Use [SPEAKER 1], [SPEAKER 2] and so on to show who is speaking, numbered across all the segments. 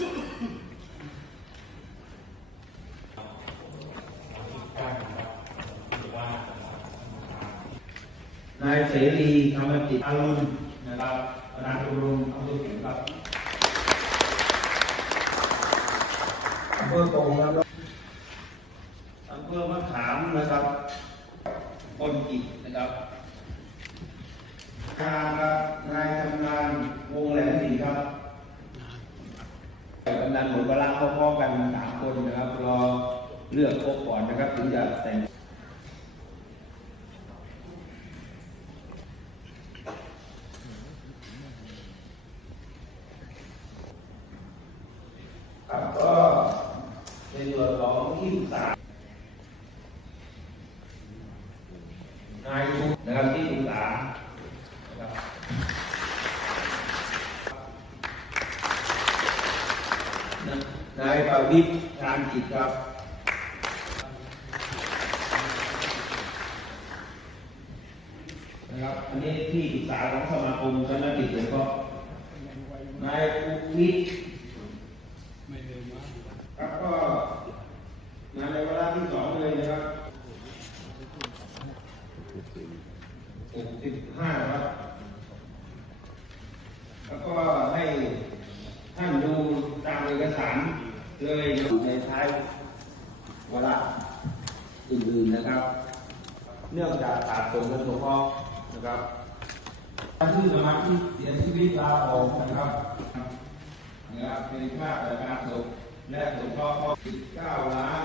[SPEAKER 1] นา
[SPEAKER 2] ยเสรีธรรมจิตอารมณ์นะครับประธานอบรมอำเภอเขียงครับอำเภอโป่งนะครับอำเภอมะขามนะครับคนกิจนะครับการครับนายทำงานวงแหลมศรีครับกำนันหมดเวลาพร้อมๆกันสามคนนะครับรอเลือกครบก่อนนะครับ ถึงจะแต่งครับก็ในส่วนของที่ปรึกษานายชุกนะครับที่ปรึกษานะครับ นายประวิตรชานจิตครับ นะครับ อันนี้ที่ปรึกษาของสมาคมคณะกิจสงเคราะห์นายภูวิทย์ครับก็งานในเวลาที่สองเลยนะครับหกสิบห้าครับ แล้วก็ให้ท่านดูตามเอกสาร เลยอยู่ในท้ายเวลาอื่นๆนะครับ เนื่องจากขาดตรงกันตัวข้อนะครับชื่อสมาชิกเสียชีวิตลาออกนะครับนะครับเป็นค่าประกันศพและสงเคราะห์19ล้าน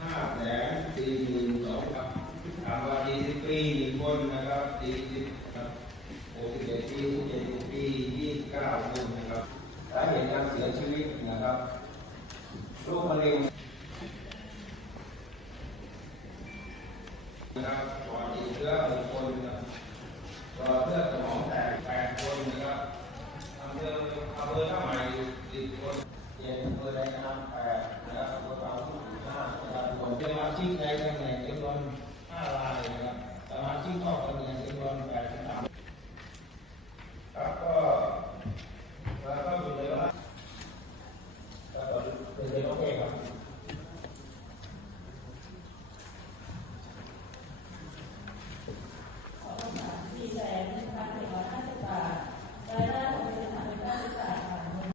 [SPEAKER 2] 5แสน4หมื่น2ครับถามว่า40ปีหนึ่งคนนะครับ40ครับ61ปี67ปี29คน เร็นะครับก่อนที่เชื้อหกคนนะคบก่อนเชื้อสมองแตกแปดคนนะครับทำเภออำเภอท่าใหม่ติบคนเจ็ดเำเภอใดน้ำแปดนะครับอำเภอปางทุ่งห้านะครับผมสมาชิกใดตำแหน่งจำนวนห้ารายนะครับสมาชิกนอกตำแหน่งจำนวน